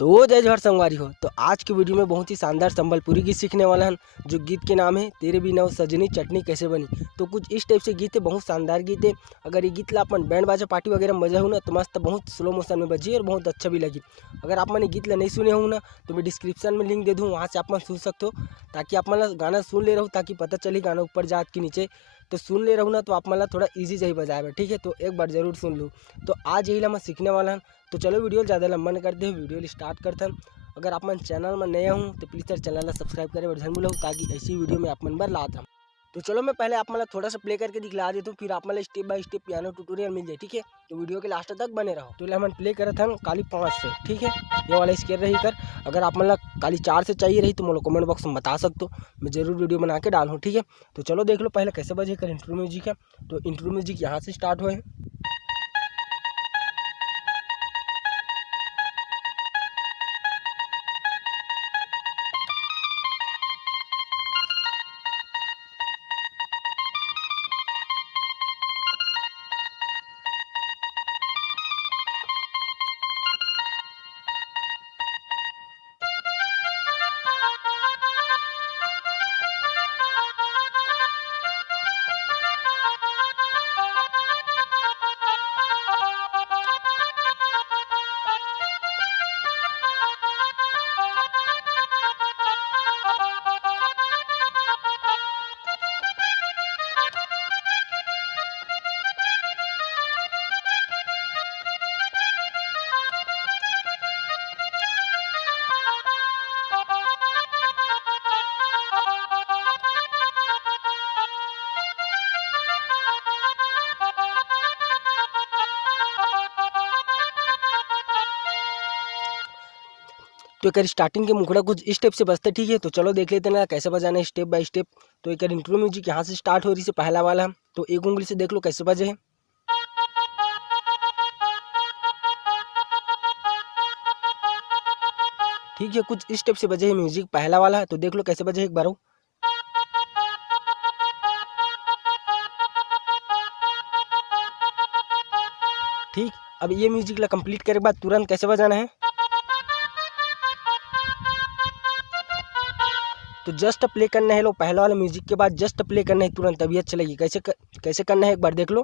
तो जय जोहर संगवारी हो। तो आज की वीडियो में बहुत ही शानदार संबलपुरी गीत सीखने वाला है, जो गीत के नाम है तेरे बिना वो सजनी चटनी कैसे बनी। तो कुछ इस टाइप से गीत है, बहुत शानदार गीत है। अगर ये गीत ला अपन बैंड बाजा पार्टी वगैरह में बजा हूँ ना, तो मस्त बहुत स्लो मोशन में बजी और बहुत अच्छा भी लगी। अगर आप मैंने गीत ला नहीं सुने हूँ ना, तो मैं डिस्क्रिप्शन में लिंक दे दूँ, वहाँ से आप मन सुन सकते हो। ताकि आप मतलब गाना सुन ले रहा हूँ, ताकि पता चले गाना ऊपर जात के नीचे तो सुन ले रहा हूँ ना, तो आप मतलब थोड़ा ईजी सही बजाएगा। ठीक है, तो एक बार जरूर सुन लूँ। तो आज यही ला मैं सीखने वाला हूँ। तो चलो वीडियो ज़्यादा लंबा न करते हुए वीडियो स्टार्ट करते हैं। अगर आप मन चैनल में नया हूँ तो प्लीज़ सर चैनल सब्सक्राइब करें और जरूर ताकि ऐसी वीडियो में आप मन बार लाता हूँ। तो चलो मैं पहले आप मतलब थोड़ा सा प्ले करके दिखला देता हूँ, फिर आप मतलब step by step piano tutorial मिल जाए। ठीक है, तो वीडियो के लास्ट तक बने रहो। तो हम प्ले करे थे काली 5 से। ठीक है, ये वाला स्केयर रही कर। अगर आप मतलब काली 4 से चाहिए रही तो मतलब कमेंट बॉक्स में बता सकते हो, मैं जरूर वीडियो बना के डालूँ। ठीक है, तो चलो देख लो पहले कैसे बजे कर इंट्रो म्यूजिक है। तो इंट्रो म्यूजिक यहाँ से स्टार्ट हुए। तो एक स्टार्टिंग के मुखड़ा कुछ इस स्टेप से बजते। ठीक है, तो चलो देख लेते हैं ना कैसे बजाना है स्टेप बाय स्टेप। तो एक इंट्रो म्यूजिक यहाँ से स्टार्ट हो रही है, पहला वाला। तो एक उंगली से देख लो कैसे बजे है। ठीक है, कुछ इस स्टेप से बजे है म्यूजिक पहला वाला है। तो देख लो कैसे बजे एक बार। ठीक, अब ये म्यूजिक ला कंप्लीट करे के बाद तुरंत कैसे बजाना है। तो जस्ट प्ले करना है लो पहला वाला म्यूजिक के बाद जस्ट प्ले करना है तुरंत, तभी अच्छा लगी। कैसे करना है एक बार देख लो।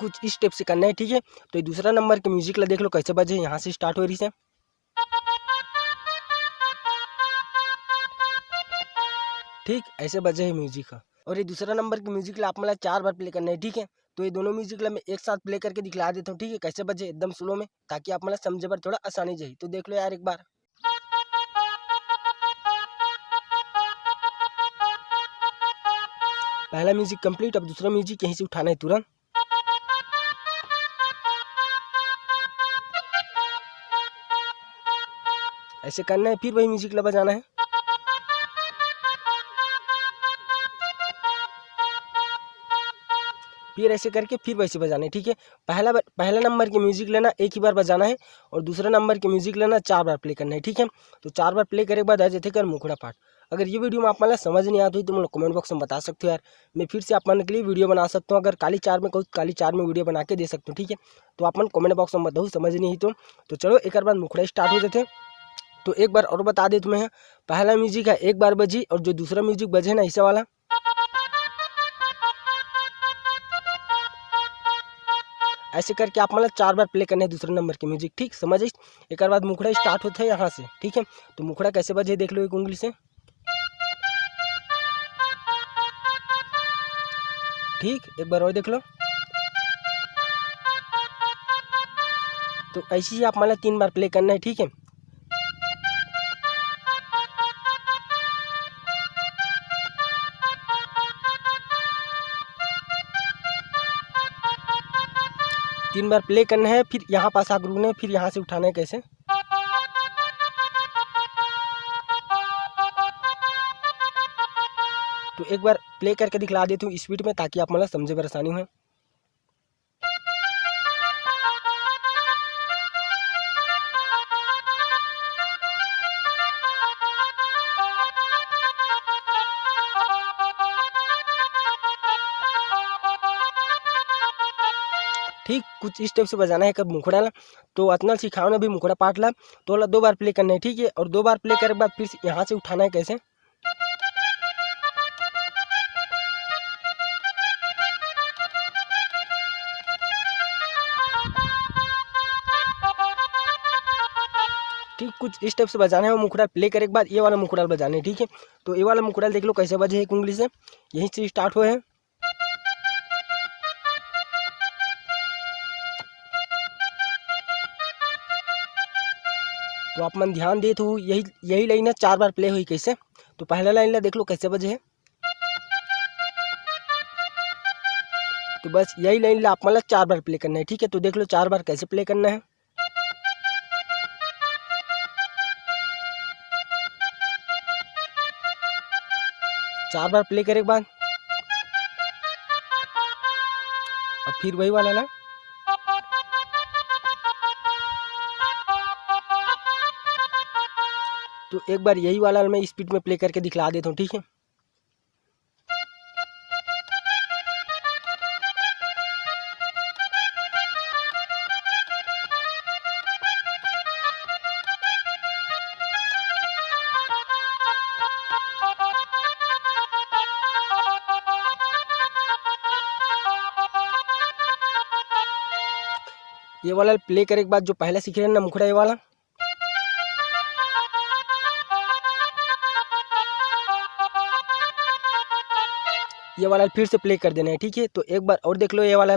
कुछ इस स्टेप से करना है। ठीक है, तो ये दूसरा नंबर के म्यूजिक ला देख लो कैसे बजे, यहाँ से स्टार्ट हो रही है। ठीक, ऐसे बजे है म्यूजिक का। और ये दूसरा नंबर के म्यूजिक ला आप मतलब 4 बार प्ले करना है। ठीक है, तो ये दोनों म्यूजिक ला मैं एक साथ प्ले करके दिखला देता हूँ। ठीक है, कैसे बजे एकदम स्लो में, ताकि आप मतलब समझे पर थोड़ा आसानी जाए। तो देख लो यार एक बार। पहला म्यूजिक कंप्लीट, अब दूसरा म्यूजिक यहीं से उठाना है तुरंत। ऐसे करना है, फिर वही म्यूजिक ला बजाना है। फिर ऐसे करके फिर वैसे बजाना है। ठीक है, पहला नंबर के म्यूजिक लेना एक ही बार बजाना है, और दूसरा नंबर के म्यूजिक लेना 4 बार प्ले करना है। ठीक है, तो 4 बार प्ले करे के बाद आ जाते कर मुखड़ा पाठ। अगर ये वीडियो में आप मतलब समझ नहीं आती तो मुझे कमेंट बॉक्स में बता सकते हो यार, मैं फिर से आप मन के लिए वीडियो बना सकता हूँ। अगर काली 4 में कहूँ काली 4 में वीडियो बना के दे सकता हूँ। ठीक है, तो आप मन कमेंट बॉक्स में बताओ समझ नहीं तो चलो एक बार मुखड़ा स्टार्ट हो जाते। तो एक बार और बता दे तुम्हें, पहला म्यूजिक है एक बार बजी, और जो दूसरा म्यूजिक बजे ना ऐसा वाला, ऐसे करके आप मतलब 4 बार प्ले करने हैं दूसरे नंबर के म्यूजिक। ठीक समझ। एक बाद मुखड़ा स्टार्ट होता है यहाँ से। ठीक है, तो मुखड़ा कैसे बजे देख लो एक उंगली से। ठीक, एक बार और देख लो। तो ऐसे ही आप मतलब 3 बार प्ले करना है। ठीक है, तीन बार प्ले करना है, फिर यहाँ पास आग रुकना है, फिर यहाँ से उठाना है कैसे। तो एक बार प्ले करके दिखला देती हूँ स्पीड में, ताकि आप मतलब समझे परेशानी हो। ठीक कुछ इस टाइप से बजाना है कब मुखड़ा ला। तो अतना सिखाओ ना भी मुखड़ा पाट ला तो ला 2 बार प्ले करना है, ठीक है। और 2 बार प्ले करने के बाद फिर यहाँ से उठाना है कैसे। ठीक कुछ इस टाइप से बजाना है। वो मुखड़ा प्ले करने के बाद ये वाला मुखड़ा बजाना है, ठीक है। तो ये वाला मुखड़ा देख लो कैसे बजे है एक उंगली से, यहीं से स्टार्ट हुए हैं। तो आप मन ध्यान दे तो यही यही लाइन है 4 बार प्ले हुई कैसे। तो पहला लाइन ला देख लो कैसे बजे है। तो बस यही लाइन ला आप मन ला 4 बार प्ले करना है, ठीक है। तो देख लो 4 बार कैसे प्ले करना है। चार बार प्ले करे के बाद अब फिर वही वाला ला। तो एक बार यही वाला मैं स्पीड में प्ले करके दिखला देता हूँ, ठीक है। ये वाला प्ले करे के बाद जो पहले सीख रहे हैं ना मुखड़ा ये वाला, ये वाला फिर से प्ले कर देना है, ठीक है। तो एक बार और देख लो ये वाला।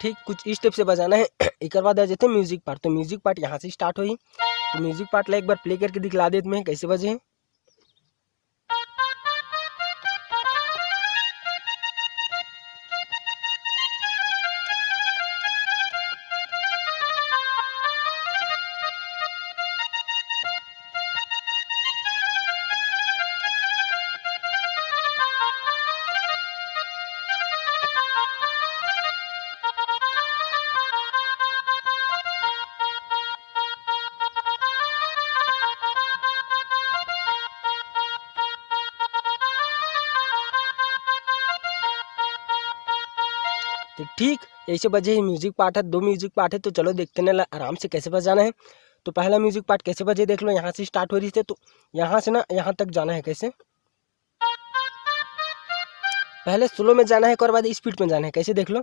ठीक कुछ इस स्टेप से बजाना है। एक बाद आ जाते हैं म्यूजिक पार्ट। तो म्यूजिक पार्ट यहाँ से स्टार्ट हुई। तो म्यूजिक पार्ट ला एक बार प्ले करके दिखला देते मैं कैसे बजे हैं। तो ठीक ऐसे बजे ही म्यूजिक पार्ट है, 2 म्यूजिक पार्ट है। तो चलो देखते हैं आराम से कैसे बजाना है। तो पहला म्यूजिक पार्ट कैसे बजे देख लो, यहाँ से स्टार्ट हो रही थी। तो यहाँ से ना यहाँ तक जाना है कैसे। पहले स्लो में जाना है और बाद स्पीड में जाना है कैसे देख लो।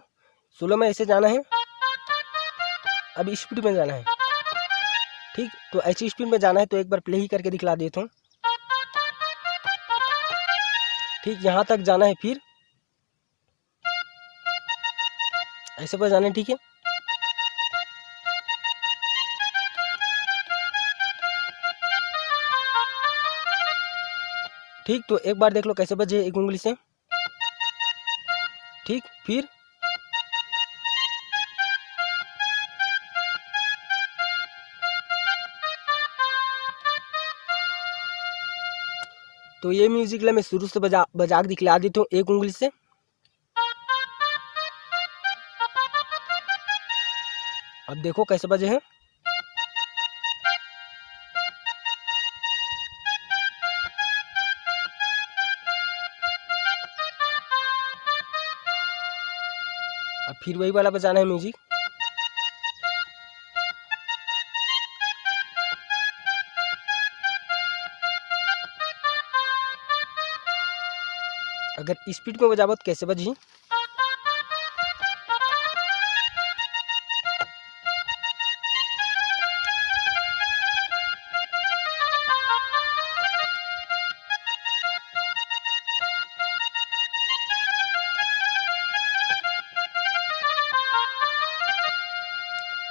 स्लो में ऐसे जाना है, अब स्पीड में जाना है, ठीक। तो ऐसी स्पीड में जाना है। तो एक बार प्ले ही करके दिखला देता हूँ, ठीक। यहाँ तक जाना है, फिर ऐसे बजाना है, ठीक है। ठीक तो एक बार देख लो कैसे बजे एक उंगली से, ठीक। फिर तो ये म्यूजिक ला मैं शुरू से बजा के दिखला देता हूँ एक उंगली से। अब देखो कैसे बजे हैं। अब फिर वही वाला बजाना है म्यूजिक। अगर स्पीड में बजाबो तो कैसे बजी।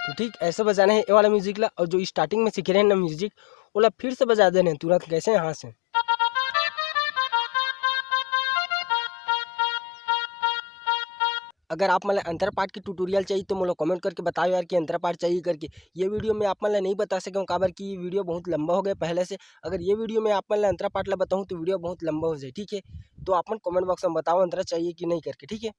तो ठीक ऐसे बजाना है ये वाला म्यूजिक ला। और जो स्टार्टिंग में सीख रहे हैं ना म्यूजिक वो ला फिर से बजा देना है तुरंत कैसे यहाँ से। अगर आप मतलब अंतर पार्ट की ट्यूटोरियल चाहिए तो मुझे कमेंट करके बताओ यार कि अंतर पार्ट चाहिए करके। ये वीडियो में आप मतलब नहीं बता सके काबर कि वीडियो बहुत लंबा हो गया पहले से। अगर ये वीडियो में आप मतलब अंतर पार्ट ला बताऊँ तो वीडियो बहुत लंबा हो जाए, ठीक है। तो आप कमेंट बॉक्स में बताओ अंतरा चाहिए कि नहीं करके, ठीक है।